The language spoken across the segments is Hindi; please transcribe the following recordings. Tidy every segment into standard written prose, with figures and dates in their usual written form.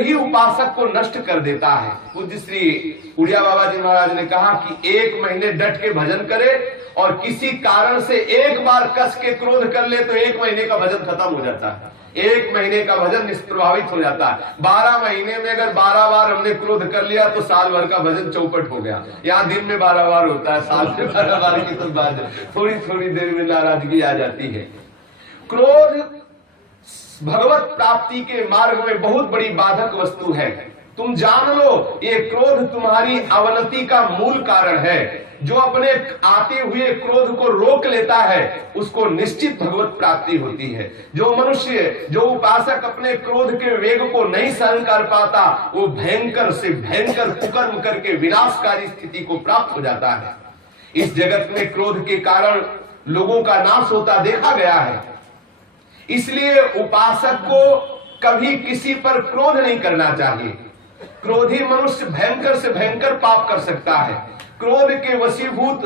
ही उपासक को नष्ट कर देता है। पूज्य श्री उड़िया बाबा जी महाराज ने कहा कि 1 महीने डट के भजन करे और किसी कारण से एक बार कस के क्रोध कर ले तो 1 महीने का भजन खत्म हो जाता है, 1 महीने का भजन निष्प्रभावित हो जाता है। 12 महीने में अगर 12 बार हमने क्रोध कर लिया तो साल भर का भजन चौपट हो गया। यहाँ दिन में 12 बार होता है, साल में 12 बार की तो बात थोड़ी थोड़ी देर में नाराजगी आ जाती है। क्रोध भगवत प्राप्ति के मार्ग में बहुत बड़ी बाधक वस्तु है। तुम जान लो ये क्रोध तुम्हारी अवनति का मूल कारण है। जो अपने आते हुए क्रोध को रोक लेता है उसको निश्चित भगवत प्राप्ति होती है। जो मनुष्य, जो उपासक अपने क्रोध के वेग को नहीं सहन कर पाता वो भयंकर से भयंकर कुकर्म करके विनाशकारी स्थिति को प्राप्त हो जाता है। इस जगत में क्रोध के कारण लोगों का नाश होता देखा गया है। इसलिए उपासक को कभी किसी पर क्रोध नहीं करना चाहिए। क्रोधी मनुष्य भयंकर से भयंकर पाप कर सकता है। क्रोध के वशीभूत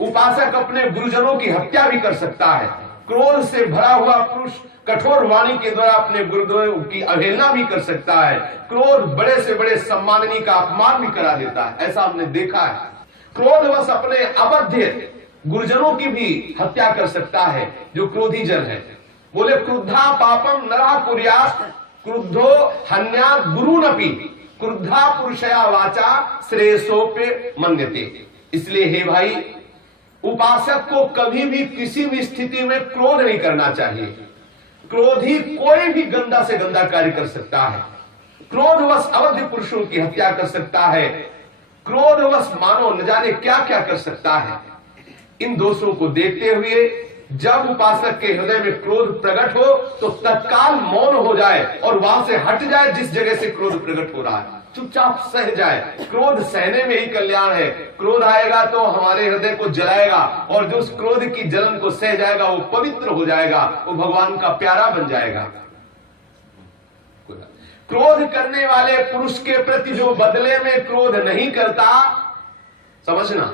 उपासक अपने गुरुजनों की हत्या भी कर सकता है। क्रोध से भरा हुआ पुरुष कठोर वाणी के द्वारा अपने गुरुदेव की अवहेलना भी कर सकता है। क्रोध बड़े से बड़े सम्माननीय का अपमान भी करा देता है, ऐसा हमने देखा है। क्रोधवश अपने अबध्य गुरुजनों की भी हत्या कर सकता है जो क्रोधी जन है। बोले क्रुद्धा पापम नरः कुर्यात् क्रुद्धो हन्यात् गुरुनपि क्रुद्धा पुरुषया वाचा श्रेयसोप्य मन्यते। इसलिए हे भाई, उपासक को कभी भी किसी भी स्थिति में क्रोध नहीं करना चाहिए। क्रोधी कोई भी गंदा से गंदा कार्य कर सकता है। क्रोधवश अवध्य पुरुषों की हत्या कर सकता है। क्रोधवश मानो न जाने क्या क्या कर सकता है। इन दोषों को देखते हुए जब उपासक के हृदय में क्रोध प्रकट हो तो तत्काल मौन हो जाए और वहां से हट जाए। जिस जगह से क्रोध प्रकट हो रहा है चुपचाप सह जाए। क्रोध सहने में ही कल्याण है। क्रोध आएगा तो हमारे हृदय को जलाएगा और जो उस क्रोध की जलन को सह जाएगा वो पवित्र हो जाएगा, वो भगवान का प्यारा बन जाएगा। क्रोध करने वाले पुरुष के प्रति जो बदले में क्रोध नहीं करता, समझना,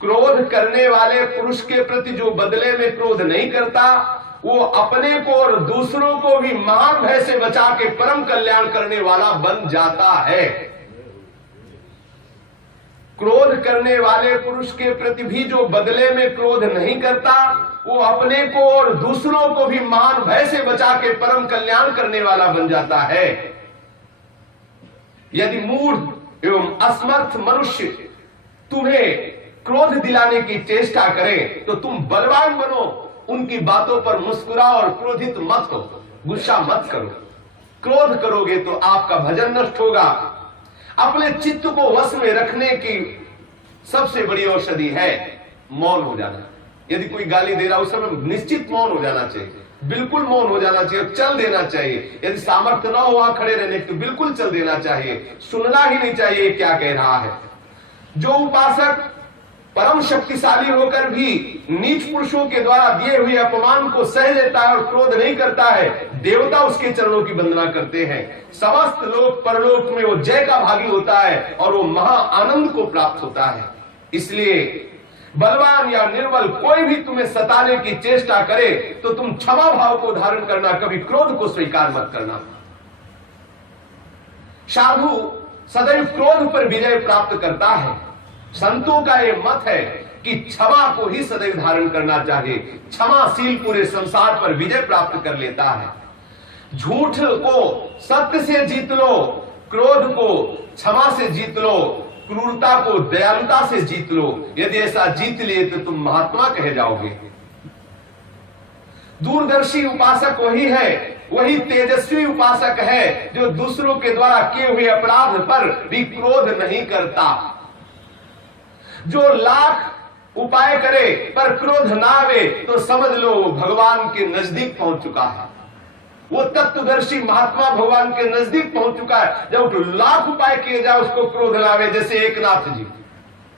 क्रोध करने वाले पुरुष के प्रति जो बदले में क्रोध नहीं करता वो अपने को और दूसरों को भी महान भय से बचा के परम कल्याण करने वाला बन जाता है। क्रोध करने वाले पुरुष के प्रति भी जो बदले में क्रोध नहीं करता वो अपने को और दूसरों को भी महान भय से बचा के परम कल्याण करने वाला बन जाता है। यदि मूढ़ एवं असमर्थ मनुष्य तुम्हें क्रोध दिलाने की चेष्टा करें तो तुम बलवान बनो, उनकी बातों पर मुस्कुराओ और क्रोधित मत हो, गुस्सा मत करो। क्रोध करोगे तो आपका भजन नष्ट होगा। अपने चित्त को वश में रखने की सबसे बड़ी औषधि है मौन हो जाना। यदि कोई गाली दे रहा उस समय निश्चित मौन हो जाना चाहिए, बिल्कुल मौन हो जाना चाहिए, चल देना चाहिए। यदि सामर्थ्य ना हो वहां खड़े रहने तो बिल्कुल चल देना चाहिए, सुनना ही नहीं चाहिए क्या कह रहा है। जो उपासक परम शक्तिशाली होकर भी नीच पुरुषों के द्वारा दिए हुए अपमान को सह लेता है और क्रोध नहीं करता है, देवता उसके चरणों की वंदना करते हैं। समस्त लोक परलोक में वो जय का भागी होता है और वो महा आनंद को प्राप्त होता है। इसलिए बलवान या निर्बल कोई भी तुम्हें सताने की चेष्टा करे तो तुम क्षमा भाव को धारण करना, कभी क्रोध को स्वीकार मत करना। साधु सदैव क्रोध पर विजय प्राप्त करता है। संतों का यह मत है कि क्षमा को ही सदैव धारण करना चाहिए। क्षमाशील पूरे संसार पर विजय प्राप्त कर लेता है। झूठ को सत्य से जीत लो, क्रोध को क्षमा से जीत लो, क्रूरता को दयालुता से जीत लो। यदि ऐसा जीत लिए तो तुम महात्मा कहे जाओगे। दूरदर्शी उपासक वही है, वही तेजस्वी उपासक है जो दूसरों के द्वारा किए हुए अपराध पर भी क्रोध नहीं करता। जो लाख उपाय करे पर क्रोध ना आवे तो समझ लो वो भगवान के नजदीक पहुंच चुका है। वो तत्वदर्शी महात्मा भगवान के नजदीक पहुंच चुका है। जब लाख उपाय किए जाए उसको क्रोध लावे, जैसे एकनाथ जी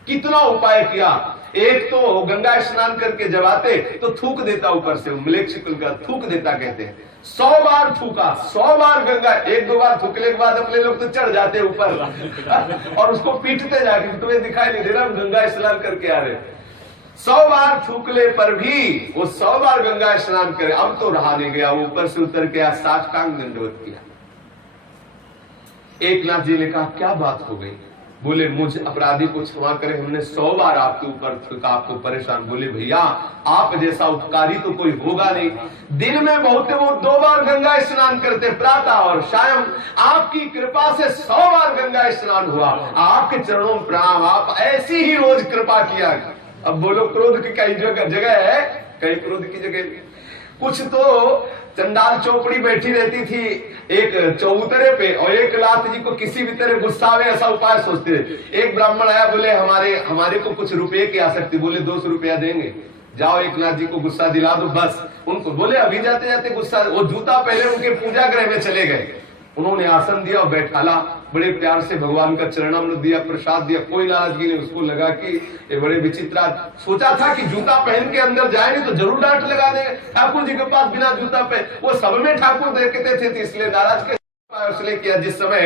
कितना उपाय किया। एक तो गंगा स्नान करके जब आते तो थूक देता ऊपर से, मलेच्छिकुल का थूक देता कहते हैं। 100 बार थूका, 100 बार गंगा। 1-2 बार थूकने के बाद अपने लोग तो चढ़ जाते ऊपर और उसको पीटते जाके, तुम्हें दिखाई नहीं दे रहा हम गंगा स्नान करके आ रहे। 100 बार थूकले पर भी वो 100 बार गंगा स्नान करे, अब तो रहा नहीं गया। वो ऊपर से उतर के साष्टांग दंडवत किया। एकनाथ जी ने कहा क्या बात हो गई? बोले मुझ अपराधी को क्षमा करें, हमने 100 बार आपके ऊपर आपको परेशान। बोले भैया आप जैसा उपकारी तो कोई होगा नहीं। दिन में बहुत वो 2 बार गंगा स्नान करते, प्रातः और शाम। आपकी कृपा से 100 बार गंगा स्नान हुआ। आपके चरणों में प्रणाम, आप ऐसी ही रोज कृपा किया। अब बोलो क्रोध की कई जगह है, कई क्रोध की जगह। कुछ तो चंडाल चौपड़ी बैठी रहती थी एक चौतरे पे, और एक लात जी को किसी भी तरह गुस्सावे ऐसा उपाय सोचते थे। एक ब्राह्मण आया, बोले हमारे को कुछ रुपए की आसक्ति। बोले 200 रुपया देंगे, जाओ एक नाथ जी को गुस्सा दिला दो बस उनको। बोले अभी जाते जाते गुस्सा, वो जूता पहले उनके पूजा गृह में चले गए। उन्होंने आसन दिया और बैठाला, बड़े प्यार से भगवान का चरणामृत दिया, प्रसाद दिया। कोई नाराजगी नहीं। उसको लगा कि ये बड़े विचित्र, सोचा था कि जूता पहन के अंदर जाएंगे तो जरूर डांट लगा देंगे। ठाकुर जी के पास बिना जूता पहन, वो सब में ठाकुर देखते थे, इसलिए नाराज के उसने किया। जिस समय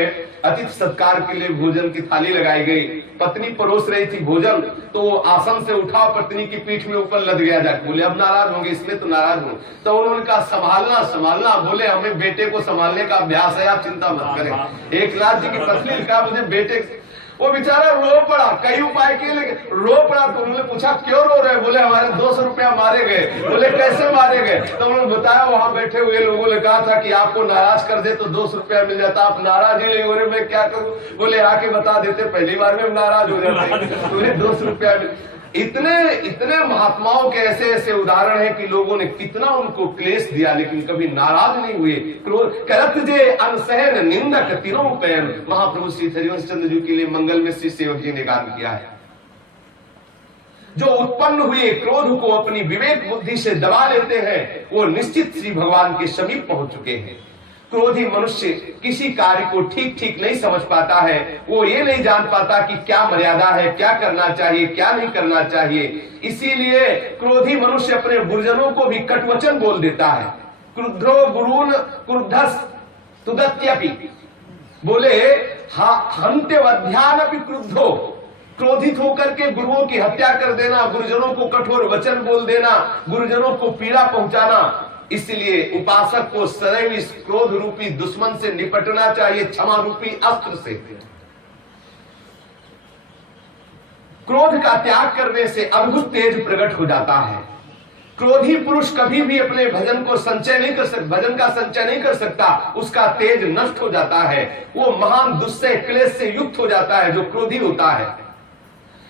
अतिथि सत्कार के लिए भोजन की थाली लगाई गई, पत्नी परोस रही थी भोजन, तो वो आसन से उठा, पत्नी की पीठ में ऊपर लद गया जाके। बोले अब नाराज होंगे, इसमें तो नाराज हो। तो उन्होंने कहा संभालना संभालना। बोले हमें बेटे को संभालने का अभ्यास है, आप चिंता मत करें। एकनाथ जी की पत्नी ने कहा मुझे बेटे, वो बेचारा रो पड़ा, कई उपाय किए लेकिन रो पड़ा। तो उन्होंने पूछा क्यों रो रहे? बोले हमारे 200 रुपया मारे गए। बोले कैसे मारे गए? तो उन्होंने बताया वहां बैठे हुए लोगों ने कहा था कि आपको नाराज कर दे तो 200 रुपया मिल जाता, आप नाराज ही नहीं हो रहे, मैं क्या करूं? बोले आके बता देते, पहली बार में नाराज हो जाते। बोले 200 रुपया। इतने महात्माओं के ऐसे ऐसे उदाहरण है कि लोगों ने कितना उनको क्लेश दिया लेकिन कभी नाराज नहीं हुए। क्रोध करत जे अनसहन निंदक तीनों पैन। महाप्रभु श्री हरिवंश चंद्र जी के लिए मंगल में श्री सेवक जी ने गान किया है। जो उत्पन्न हुए क्रोध को अपनी विवेक बुद्धि से दबा लेते हैं, वो निश्चित श्री भगवान के समीप पहुंच चुके हैं। क्रोधी मनुष्य किसी कार्य को ठीक ठीक नहीं समझ पाता है। वो ये नहीं जान पाता कि क्या मर्यादा है, क्या करना चाहिए, क्या नहीं करना चाहिए। इसीलिए क्रोधी मनुष्य अपने गुरुजनों को भी कटवचन बोल देता है। क्रुद्धो गुरून क्रुद्धस तुदत्यपि। बोले हन्त्यवध्यानपि क्रुद्धो। क्रोधित होकर के गुरुओं की हत्या कर देना, गुरुजनों को कठोर वचन बोल देना, गुरुजनों को पीड़ा पहुंचाना। इसलिए उपासक को सदैव इस क्रोध रूपी दुश्मन से निपटना चाहिए, क्षमा रूपी अस्त्र से। क्रोध का त्याग करने से अद्भुत तेज प्रकट हो जाता है। क्रोधी पुरुष कभी भी अपने भजन को संचय नहीं कर सकता, भजन का संचय नहीं कर सकता, उसका तेज नष्ट हो जाता है। वो महान दुस्सह क्लेश से युक्त हो जाता है जो क्रोधी होता है।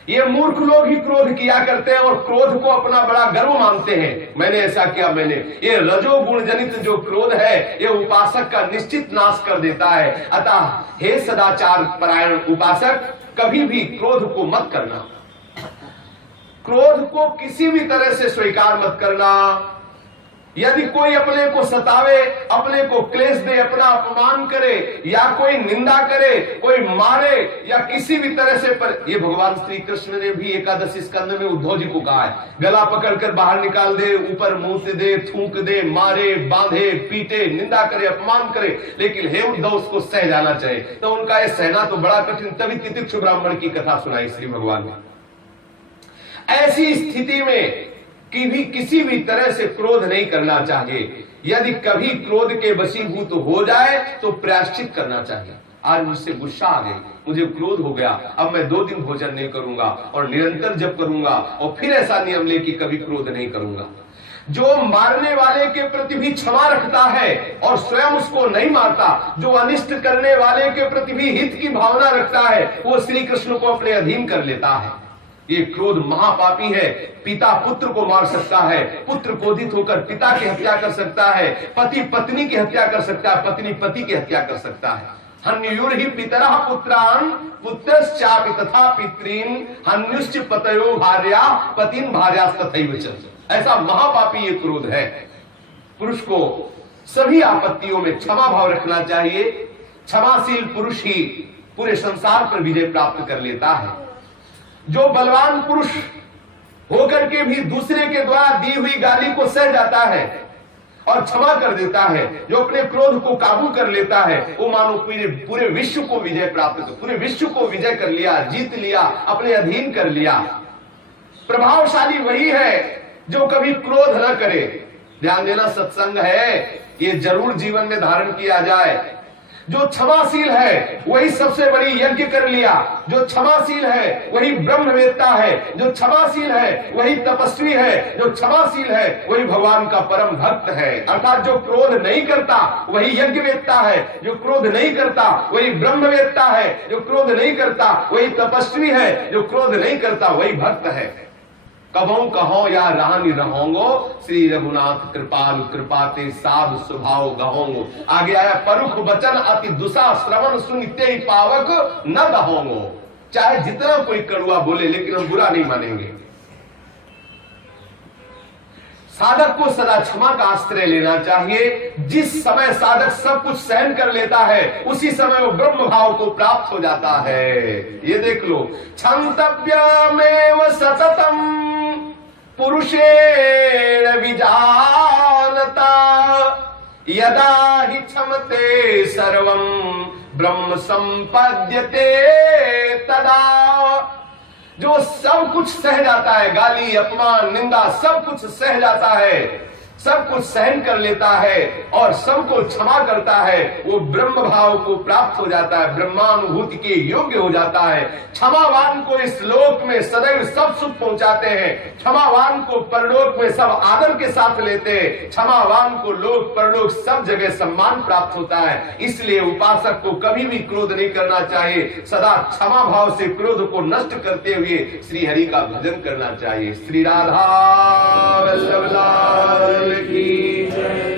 ये मूर्ख लोग ही क्रोध किया करते हैं और क्रोध को अपना बड़ा गर्व मानते हैं। मैंने ऐसा किया, मैंने। ये रजोगुण जनित जो क्रोध है ये उपासक का निश्चित नाश कर देता है। अतः हे सदाचार परायण उपासक, कभी भी क्रोध को मत करना। क्रोध को किसी भी तरह से स्वीकार मत करना। यदि कोई अपने को सतावे, अपने को क्लेश दे, अपना अपमान करे या कोई निंदा करे, कोई मारे या किसी भी तरह से ये भगवान श्री कृष्ण ने भी एकादशी स्कंद में उद्धव जी को कहा है, गला पकड़कर बाहर निकाल दे, ऊपर मुंह दे, थूक दे, मारे, बांधे, पीटे, निंदा करे, अपमान करे, लेकिन हे उद्धव उसको सह जाना चाहिए। तो उनका ये सहना तो बड़ा कठिन। तभी तितिक्षु ब्राह्मण की कथा सुनाई श्री भगवान ने। ऐसी स्थिति में किसी भी तरह से क्रोध नहीं करना चाहिए। यदि कभी क्रोध के वशीभूत हो जाए तो प्रायश्चित करना चाहिए। आज मुझसे गुस्सा आ गई, मुझे क्रोध हो गया, अब मैं 2 दिन भोजन नहीं करूंगा और निरंतर जप करूंगा और फिर ऐसा नियम ले कि कभी क्रोध नहीं करूंगा। जो मारने वाले के प्रति भी क्षमा रखता है और स्वयं उसको नहीं मारता, जो अनिष्ट करने वाले के प्रति भी हित की भावना रखता है, वो श्री कृष्ण को अपने अधीन कर लेता है। ये क्रोध महापापी है। पिता पुत्र को मार सकता है, पुत्र क्रोधित होकर पिता की हत्या कर सकता है, पति पत्नी की हत्या कर सकता है, पत्नी पति की हत्या कर सकता है। हन्युर्हि पितरः पुत्रान् पुत्रश्चापि तथा पितॄन् हन्युश्च पतयो भार्या पतिन् भार्यास्तथैव च। ऐसा महापापी ये क्रोध है। पुरुष को सभी आपत्तियों में क्षमा भाव रखना चाहिए। क्षमाशील पुरुष ही पूरे संसार पर विजय प्राप्त कर लेता है। जो बलवान पुरुष होकर के भी दूसरे के द्वारा दी हुई गाली को सह जाता है और क्षमा कर देता है, जो अपने क्रोध को काबू कर लेता है, वो मानो पूरे विश्व को विजय प्राप्त कर, पूरे विश्व को विजय कर लिया, जीत लिया, अपने अधीन कर लिया। प्रभावशाली वही है जो कभी क्रोध न करे। ध्यान देना, सत्संग है, ये जरूर जीवन में धारण किया जाए। जो क्षमाशील है वही सबसे बड़ी यज्ञ कर लिया, जो क्षमाशील है वही ब्रह्मवेत्ता है, जो क्षमाशील है वही तपस्वी है, जो क्षमाशील है वही भगवान का परम भक्त है। अर्थात जो क्रोध नहीं करता वही यज्ञवेत्ता है, जो क्रोध नहीं करता वही ब्रह्मवेत्ता है, जो क्रोध नहीं करता वही तपस्वी है, जो क्रोध नहीं करता वही भक्त है। कबहू कहो या रानी रहोंगो, श्री रघुनाथ कृपाल कृपाते साध स्वभाव गहोंगो। आगे आया परुख वचन अति दुसा श्रवण सुनते पावक न दहोंगो। चाहे जितना कोई कड़ुआ बोले लेकिन हम बुरा नहीं मानेंगे। साधक को सदा क्षमा का आश्रय लेना चाहिए। जिस समय साधक सब कुछ सहन कर लेता है उसी समय वो ब्रह्म भाव को प्राप्त हो जाता है। ये देख लो, क्षन्तव्यमेव सततम पुरुषेण विजानता, यदा हि क्षमते सर्वं ब्रह्म संपद्यते तदा। जो सब कुछ सह जाता है, गाली अपमान निंदा सब कुछ सह जाता है, सब कुछ सहन कर लेता है और सबको क्षमा करता है, वो ब्रह्म भाव को प्राप्त हो जाता है, ब्रह्मानुभूति के योग्य हो जाता है। क्षमावान को इस लोक में सदैव सब सुख पहुंचाते हैं, क्षमावान को परलोक में सब आदर के साथ लेते हैं, क्षमावान को लोक परलोक सब जगह सम्मान प्राप्त होता है। इसलिए उपासक को कभी भी क्रोध नहीं करना चाहिए, सदा क्षमा भाव से क्रोध को नष्ट करते हुए श्री हरि का भजन करना चाहिए। श्री राधा वल्लभ लाल की जय।